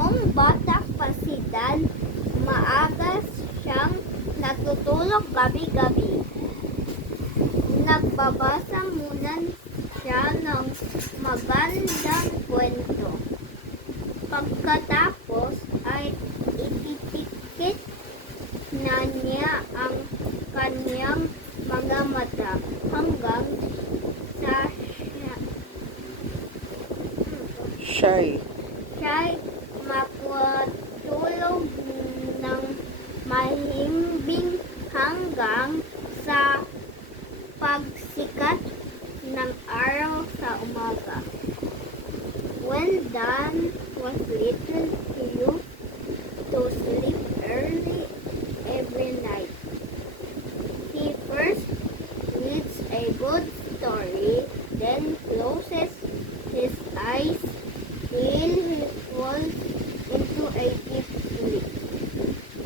Noong bata pa si Dan, maaga siyang natutulog gabi-gabi. Nagbabasa muna siya ng magandang kwento. Pagkatapos ay ititikit na niya ang kanyang mga mata hanggang sa siya'y makatulog ng mahimbing hanggang sa pagsikat ng araw sa umaga. When Dan was little, he used to sleep early every night. He first reads a good story, then closes his eyes till he falls into a deep sleep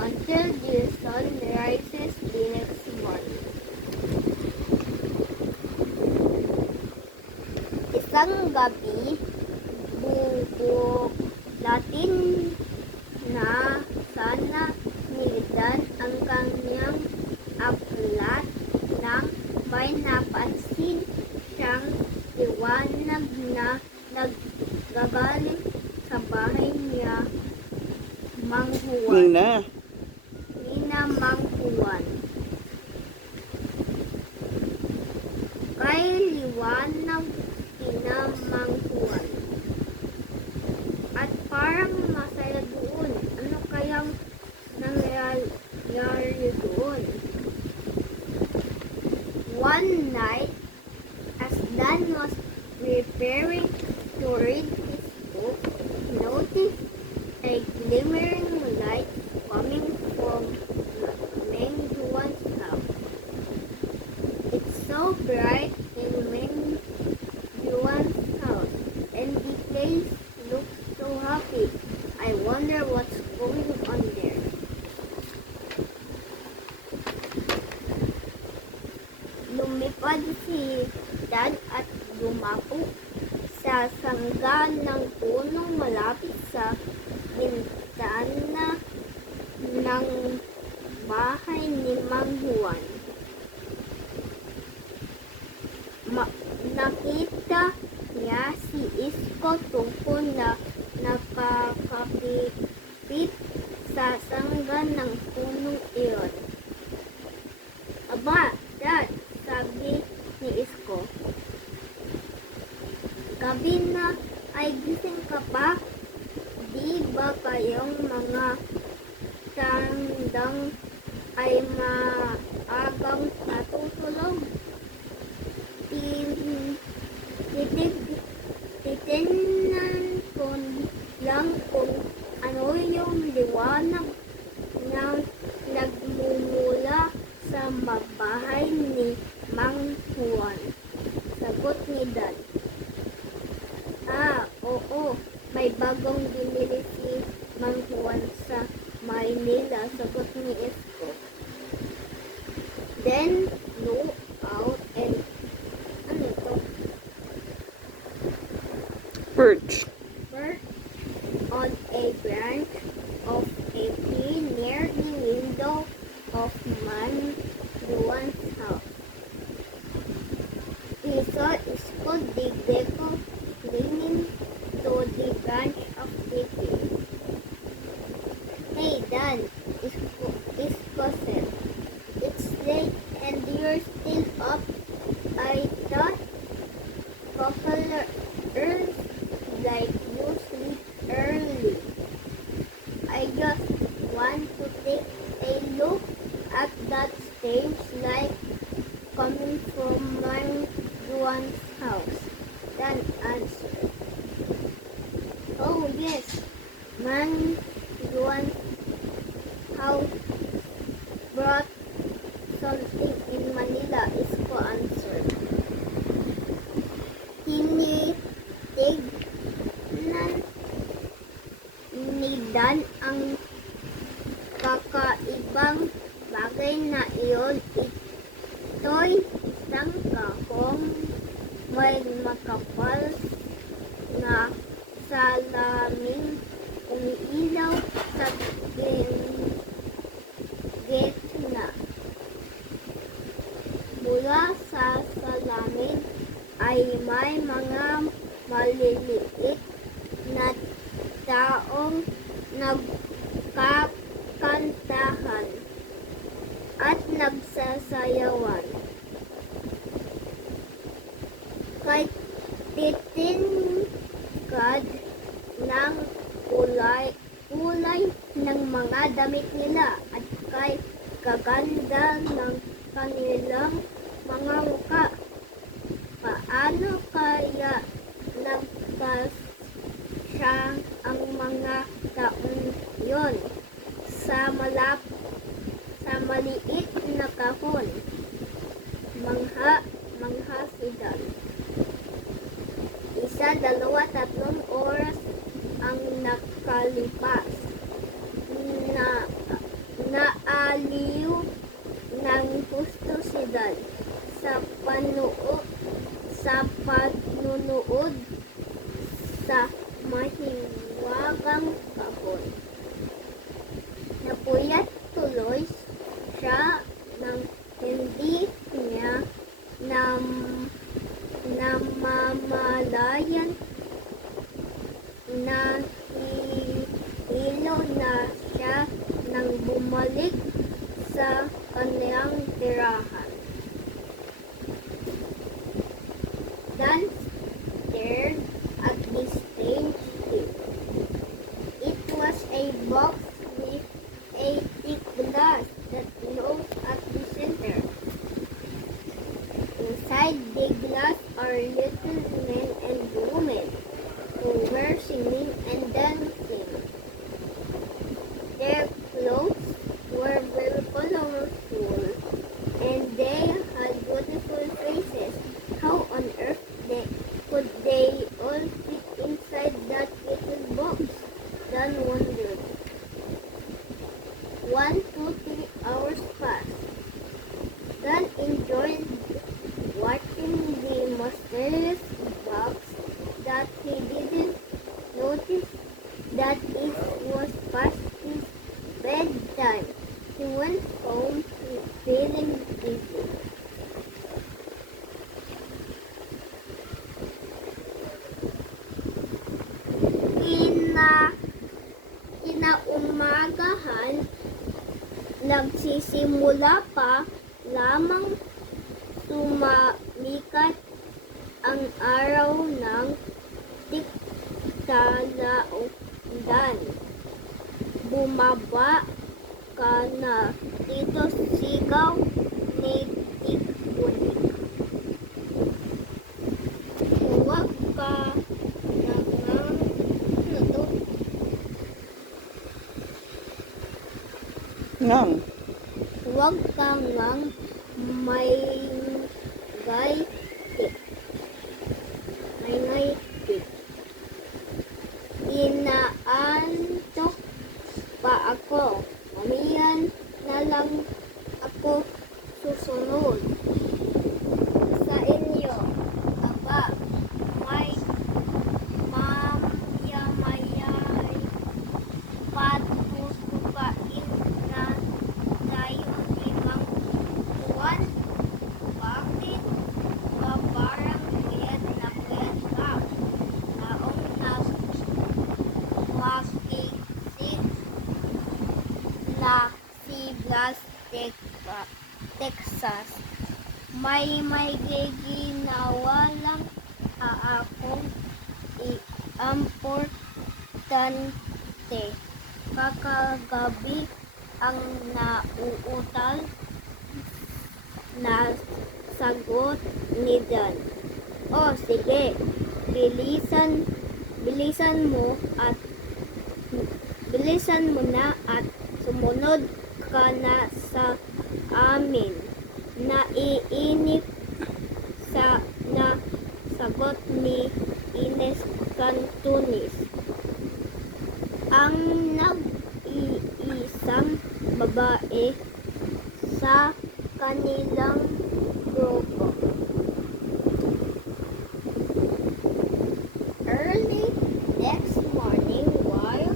until the sun rises the next morning. Isang gabi, bubuklatin na sana ni Dan ang kanyang aklat nang may napansin siyang liwanag na naggagaling sa bahay niya Nina Mang Juan. Kay liwanag Nina Mang Juan. At parang masaya doon. Ano kayang nangyari doon? One night, as Dan was preparing to read his book, he noticed a glimmering light coming from Mang Juan's house. It's so bright in Mang Juan's house, and the place looks so happy. I wonder what's going on there. Lumipad si Dan at dumapo sa sangga ng punong malapit sa bintana ng bahay ni Mang Juan. Nakita niya si Isko Tungkol na nakakapit sa sangga ng punong iyon. Aba, Dad, sabi ni Isko. Gabi na, ay gising ka pa? Di ba kayong mga tandang ay maagang natutulog? Titignan ko lang kung ano yung liwanag na nagmumula sa bahay ni Mang Juan. Sagot ni Dan. Oo, may bagong binili si Mang Juan sa Maynila, sagot ni Isko. Then, flew out and Perch on a branch of a tree near the window of Mang Juan's house. He saw Isko the gecko clinging to the branch of the tree. Hey Dan, Isko said. It's late and you're still up. I thought cockerels like you sleep early. I just want to take a look at that strange light coming from Mang Juan's house. Dan answered. Oh yes, Mang Juan's house brought something in Manila, Isko answered. Tinitignan ni Dan ang kakaibang bagay na iyon. Ito'y isang kahong may makapal na salamin umiilaw sa gitna. Mula sa salamin ay may mga maliliit na taong nagkakantahan at nagsasayawan. Kay titingkad ng kulay ng mga damit nila at kay kaganda ng kanilang mga muka. Paano kaya nagkasya ang mga taong yon sa maliit na kahon? Mangha si Dan. 1, 2, 3 oras ang nakalipas. Naaliw ng gusto si Dan sa panunood sa mahiwagang kahon. Napuyat tuloy siya nang hindi niya namamalayan na hilo na siya nang bumalik sa kanyang tirahan. Dan stared at the strange thing. It was a box with a thick glass that closed at the center. Inside the glass are little men and women who were singing and dancing. Their clothes were very colorful and they had beautiful faces. How on earth could they all fit inside that little box? Dan wondered. 1, 2, 3 hours passed. Dan enjoyed watching the mysterious box that he didn't notice that it was past his bedtime. He went home feeling dizzy. Kinaumagahan, nagsisimula pa lamang sumikat ang araw ng tiktalaudan. Bumaba ka na dito, sigaw ni Tikbunik. Huwag ka nang Huwag ka ngang may ngaytik. Inaantok pa ako. Mamiyan na lang ako susunod sa inyo. Aba, may maya-maya'y patutupain na tayo 5 buwan. Bakit ba parang puyat ka? Taong makikisip na si Blas, Texas. May ginawa lang akong importante. Kakagabi ang nauutal na sagot ni Dan. Oh, sige. Bilisan mo na at sumunod ka na sa amin. Naiinip na sagot ni Ines Cantunis, ang nag-iisang babae sa kanilang grupo. Early next morning, while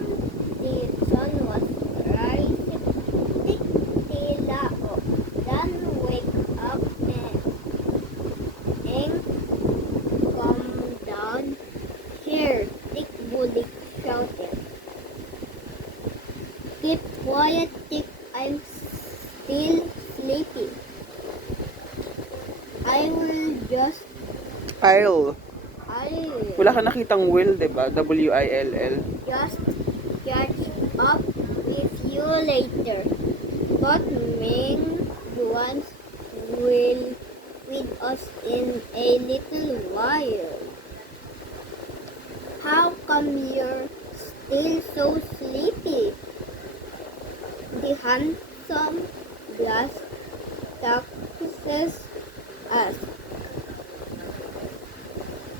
quiet, think I'm still sleepy. I will just, I'll. I'll Wala ka nakitang will, diba? W-I-L-L. just catch up with you later. But Ming Yuan will with us in a little while. How come you're still so sleepy? The handsome glass taxes asked.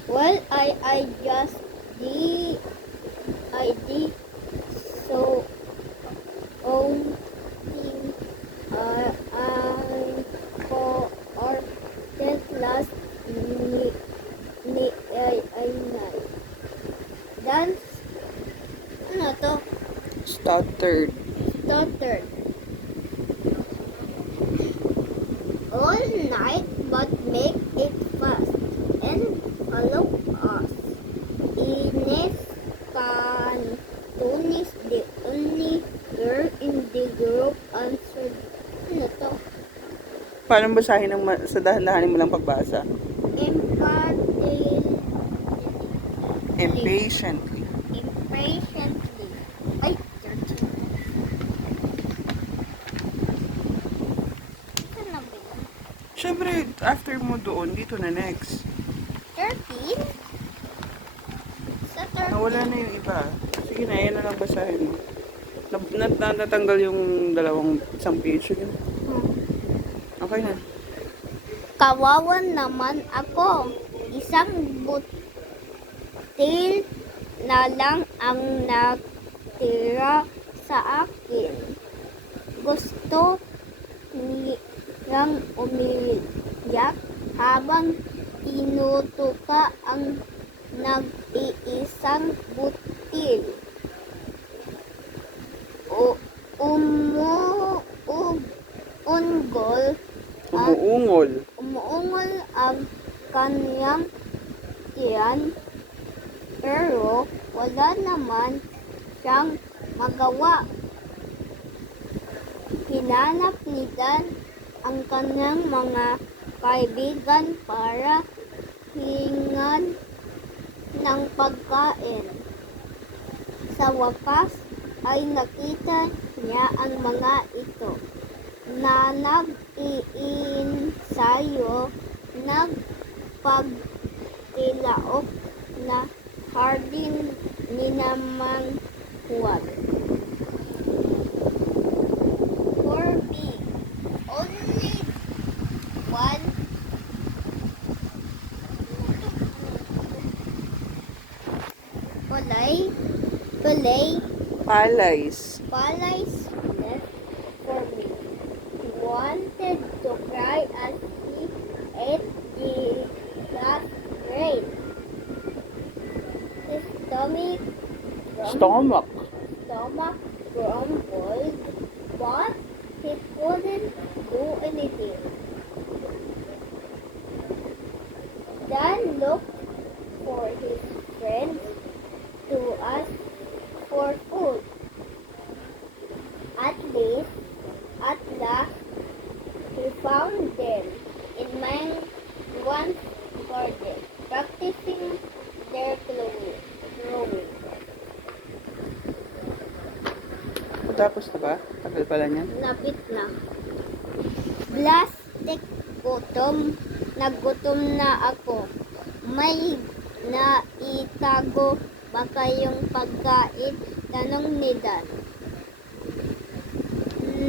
Well, I just did so own thing I for our that last ay night. Dance, ano to? Stuttered. Stuttered. All night, but make it fast and follow us. Ines Cantonis, the only girl in the group, answered. Ano to? Paano basahin sa dahan-dahanin mo lang pagbasa? Empathy. Impatiently. Impatiently. Ay, 13. Saan na ba yun? Siyempre, after mo doon, dito na next. 13? Sa 13. Nawala na yung iba. Sige na, yan na lang basahin mo. Natanggal yung isang page yun. Okay na. Kawawan naman ako. Isang butil na lang ang natira sa akin. Gusto niyang umiyak habang tinutuka ang nag-iisang butil. Umuungol ang kanyang tiyan, pero wala naman siyang magawa. Hinanap ni Dan ang kanyang mga kaibigan para hingan ng pagkain. Sa wakas ay nakita niya ang mga ito na nag-iinsayo, nagpagtilaok na hardin ni namang huwag. For me, only one Palays. palays left for me. He wanted to cry as he ate the last grain. His Stomach. stomach grumbled, but he couldn't do anything. Dan looked for his friends to ask for food. At last, he found them in Yuan's garden, practicing their rowing. Tapos na ba? Tagal pala niyan. Lapit na. Plastic nagutom na ako. May naitago ba kayong pagkain? Tanong ni Dan.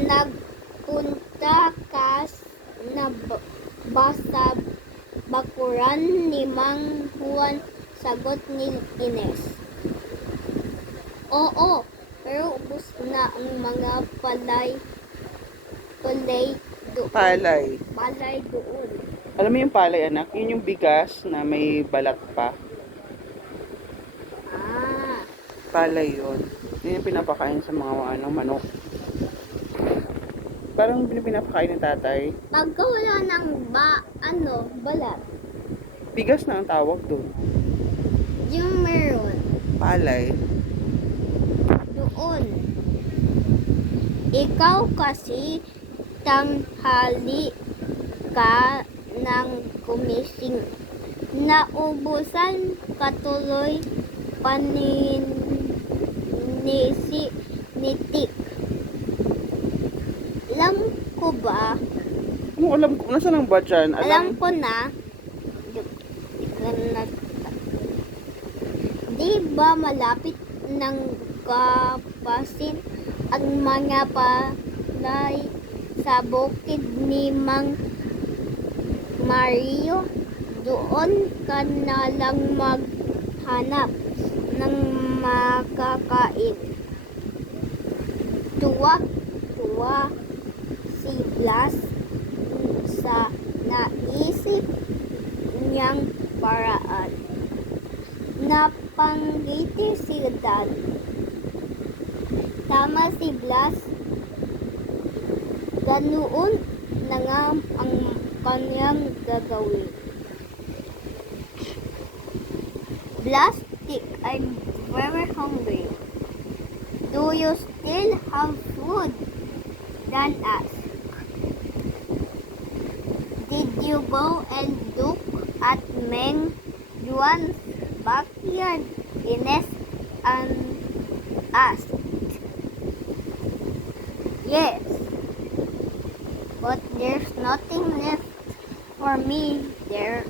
Nagpunta ka na ba sa bakuran ni Mang Juan? Sagot ni Ines. Oo, pero ubos na ang mga palay doon. Palay. Doon. Alam mo yung palay, anak? Yun yung bigas na may balat pa. Ah, Palay yun. Yun yung pinapakain sa mga manok. Parang pinapakain ng tatay. pagka wala ng balat, Bigas na ang tawag doon. yung meron, Palay. doon, Ikaw kasi tanghali ka ng gumising. Naubusan ka tuloy paninisi ni Tik. Alam ko ba? Ano, alam ko. Nasaan ang ba dyan? Alam ko na. Di ba malapit ng kapasin ang mga palay sa bukid ni Mang Mario? Doon ka na lang maghanap ng makakain. Tuwa si Blas sa naisip niyang paraan. Napanggiti si Dan. Tama si Blas. Ganoon na nga ang kanyang gagawin. Blas, Tik, I'm very hungry. Do you still have food? Dan asked. Did you go and look at Meng Juan's backyard? Ines asked. Yes, but there's nothing left for me there.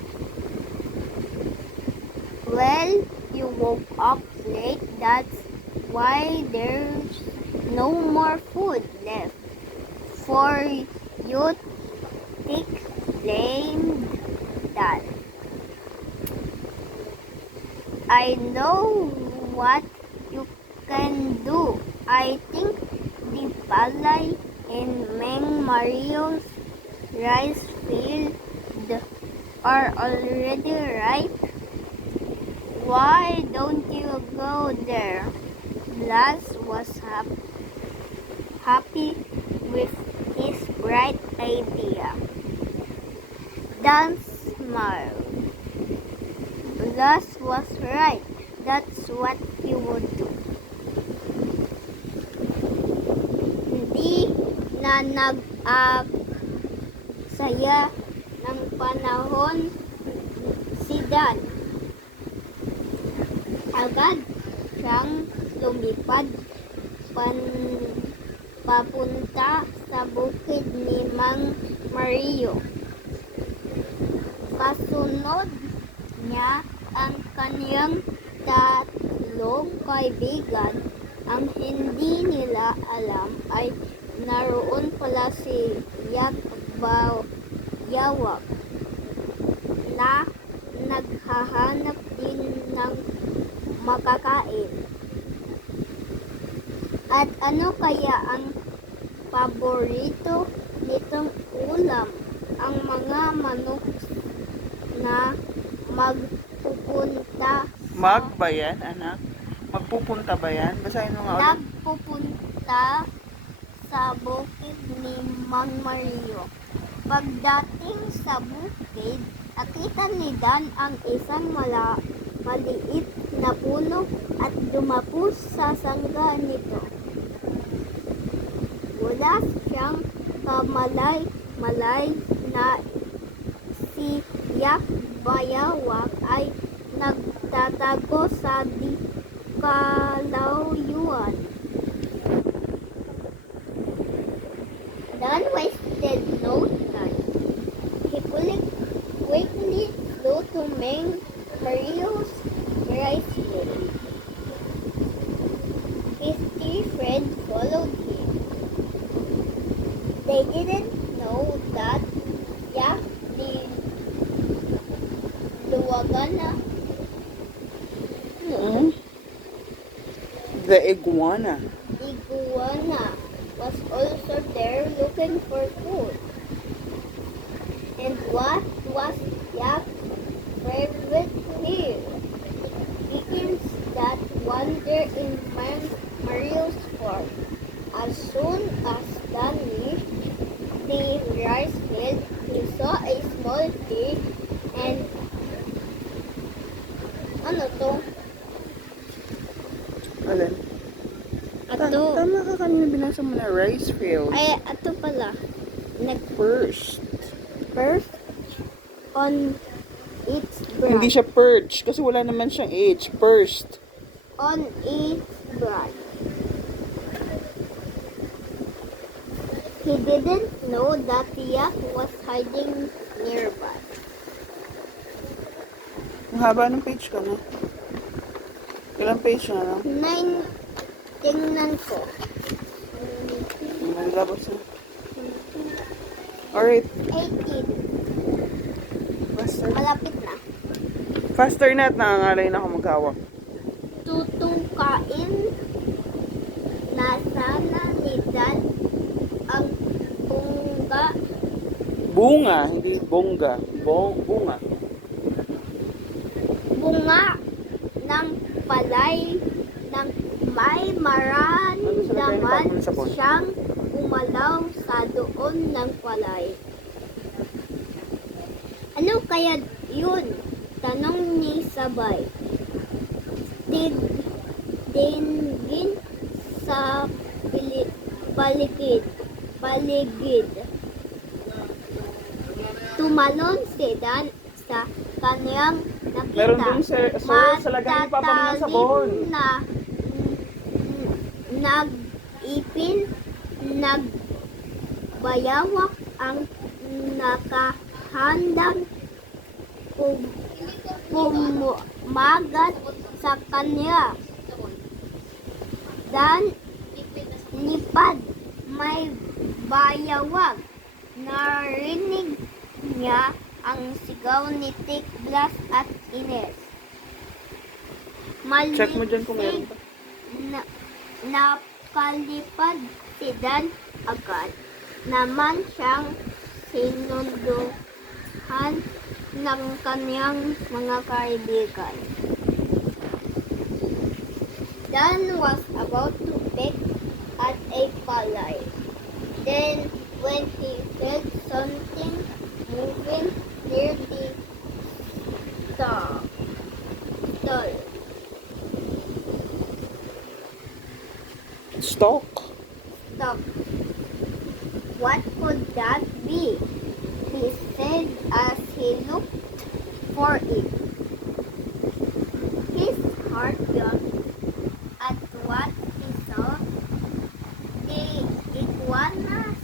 Well, you woke up late, that's why there's no more food left for you. Tik blamed Dan. I know what you can do. I think the palay in Mang Mario's rice field are already ripe. Why don't you go there? Blas was happy with his bright idea. Dan smiled. Blas was right. That's what he would do. Hindi na nag-saya ng panahon si Dan. Agad siyang lumipad papunta sa bukid ni Mang Mario. Kasunod niya ang kaniyang tatlong kaibigan. Ang hindi nila alam ay naroon pala si Yak Bayawak na naghahanap din ng makakain. At ano kaya ang paborito nitong ulam? Ang mga manok na magpupunta Mag ba yan, anak? Magpupunta ba yan? Basahin mo nga ulit. nagpupunta sa bukid ni Mang Mario. Pagdating sa bukid, nakita ni Dan ang isang maliit na puno at dumapos sa sangga nito. Wala siyang kamalay-malay na si Yak Bayawak ay nagtatago sa di kalauyuan. Dan wasted no time. He quickly flew to Mang Mario's rice field. His three friends followed him. They didn't know that Yak the Luwagana The iguana. was also there looking for food. And what was Yak's favorite meal? Chickens that wander in Mario's farm. As soon as Dan reached the rice field, he saw a small tree and Alin? Ato. Tama ka kanina binasa mo na rice field. Ay, ato pala. First. First on its branch. Hindi siya perch kasi wala naman siyang H. First. On its branch. He didn't know that the yak was hiding nearby. Ang haba ng page ka na. Ilang page na lang? 9. Tingnan ko. Nalabas na. Alright. 18. Faster. Malapit na. Faster na at nangangalay na ako maghawak. Tutungkain na sana ni Dan ang bunga Bunga, hindi bongga. Bunga. ng palay ng may maramdaman siyang umalaw sa doon ng palay. Ano kaya yun? Tanong ni Sabay. Dinggin sa paligid. Tumalon si Dan sa kanyang nakita. Meron dun sir, sa lagay ni Papa mo ng sabon. Na nag-ipin, nagbayawak ang nakahandang pumagat sa kanya. Dan lipad may bayawag. Narinig niya ang sigaw ni Tik, Blas at Ines. Check mo dyan kung meron pa. Nakalipad si Dan agad. Naman siyang sinunduhan ng kanyang mga kaibigan. Dan was about to pick at a palay. Then, when he felt something moving near the stall. Stalk. Stop. What could that be? He said as he looked for it. His heart jumped at what he saw. The iguana's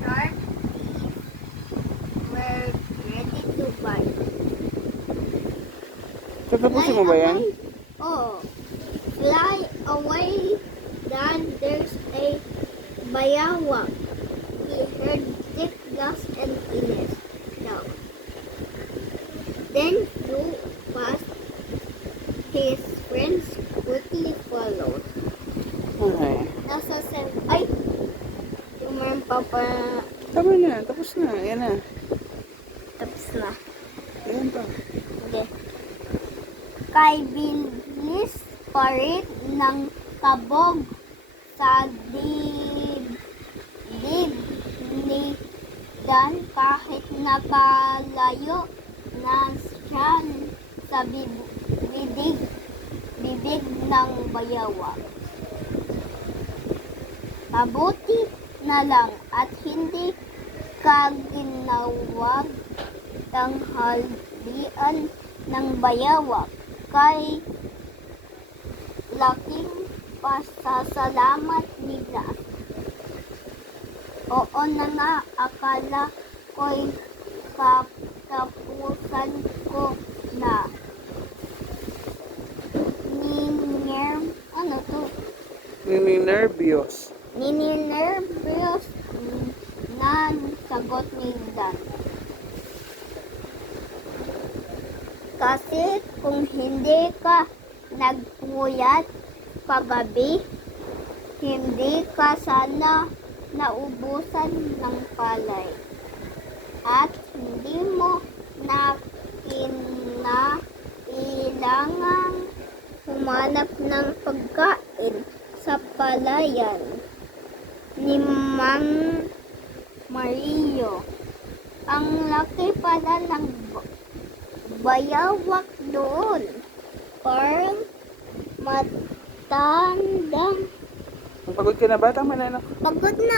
sharp teeth were ready to bite. Tatapusin mo ba yan? Oh, fly away. Then there's a bayawak. He heard Tik, Blas, and Ines shout. Then flew past. His friends quickly followed. Okay. Nasa ay! Yung meron pa. Tama na, tapos na. Yan na. Tapos na. Yan pa. Okay. Kay bilis pa rin ng kabog sa dibdib ni Dan kahit nakalayo na siya sa bibig ng bayawak. Mabuti na lang at hindi ka ginawag tanghalian ng bayawak kay laking pasasalamat ni Blas. Oo na nga, akala ko'y katapusan ko na. Ano to? Nininervyos. Nininervyos na sagot ni Dan. Kasi kung hindi ka nagpuyat kagabi, hindi ka sana naubusan ng palay. At hindi mo na kinailangang humanap ng pagkain sa palayan ni Mang Mario. Ang laki pala ng bayawak doon. Parang matandang Pagod ka na ba? Tama na, anak. Pagod na